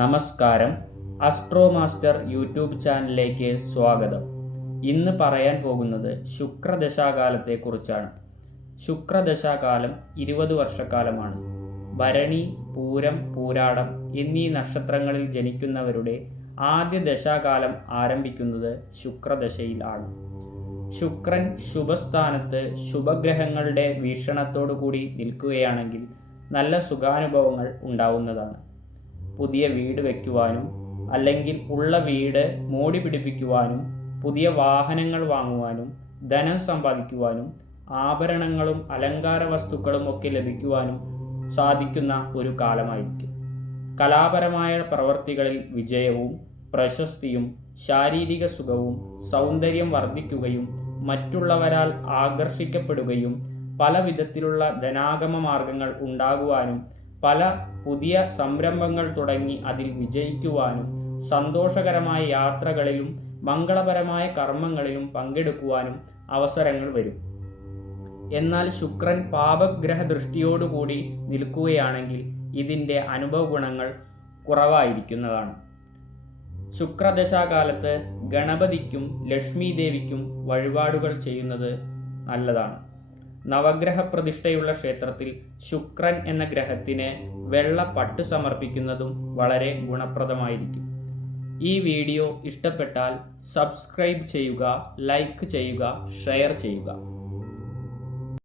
നമസ്കാരം. Astro master YouTube ചാനലിലേക്ക് സ്വാഗതം. ഇന്ന് പറയാൻ പോകുന്നത് ശുക്രദശാകാലത്തെക്കുറിച്ചാണ്. ശുക്രദശാകാലം 20 വർഷക്കാലമാണ്. ഭരണി, പൂരം, പൂരാടം എന്നീ നക്ഷത്രങ്ങളിൽ ജനിക്കുന്നവരുടെ ആദ്യ ദശാകാലം ആരംഭിക്കുന്നത് ശുക്രദശയിൽ ആണ്. ശുക്രൻ ശുഭസ്ഥാനത്ത് ശുഭഗ്രഹങ്ങളുടെ വീക്ഷണത്തോടു കൂടി നിൽക്കുകയാണെങ്കിൽ നല്ല സുഖാനുഭവങ്ങൾ ഉണ്ടാവുന്നതാണ്. പുതിയ വീട് വയ്ക്കുവാനും അല്ലെങ്കിൽ ഉള്ള വീട് മോടി പിടിപ്പിക്കുവാനും പുതിയ വാഹനങ്ങൾ വാങ്ങുവാനും ധനം സമ്പാദിക്കുവാനും ആഭരണങ്ങളും അലങ്കാര വസ്തുക്കളും ഒക്കെ ലഭിക്കുവാനും സാധിക്കുന്ന ഒരു കാലമായിരിക്കും. കലാപരമായ പ്രവർത്തികളിൽ വിജയവും പ്രശസ്തിയും ശാരീരിക സുഖവും സൗന്ദര്യം വർദ്ധിക്കുകയും മറ്റുള്ളവരാൽ ആകർഷിക്കപ്പെടുകയും പല വിധത്തിലുള്ള ധനാഗമ മാർഗങ്ങൾ ഉണ്ടാകുവാനും പല പുതിയ സംരംഭങ്ങൾ തുടങ്ങി അതിൽ വിജയിക്കുവാനും സന്തോഷകരമായ യാത്രകളിലും മംഗളപരമായ കർമ്മങ്ങളിലും പങ്കെടുക്കുവാനും അവസരങ്ങൾ വരും. എന്നാൽ ശുക്രൻ പാപഗ്രഹ ദൃഷ്ടിയോടുകൂടി നിൽക്കുകയാണെങ്കിൽ ഇതിൻ്റെ അനുഭവ ഗുണങ്ങൾ കുറവായിരിക്കുന്നതാണ്. ശുക്രദശാകാലത്ത് ഗണപതിക്കും ലക്ഷ്മി ദേവിക്കും വഴിപാടുകൾ ചെയ്യുന്നത് നല്ലതാണ്. നവഗ്രഹ പ്രതിഷ്ഠയുള്ള ക്ഷേത്രത്തിൽ ശുക്രൻ എന്ന ഗ്രഹത്തിന് വെള്ള പട്ട് സമർപ്പിക്കുന്നതും വളരെ ഗുണപ്രദമായിരിക്കും. ഈ വീഡിയോ ഇഷ്ടപ്പെട്ടാൽ സബ്സ്ക്രൈബ് ചെയ്യുക, ലൈക്ക് ചെയ്യുക, ഷെയർ ചെയ്യുക.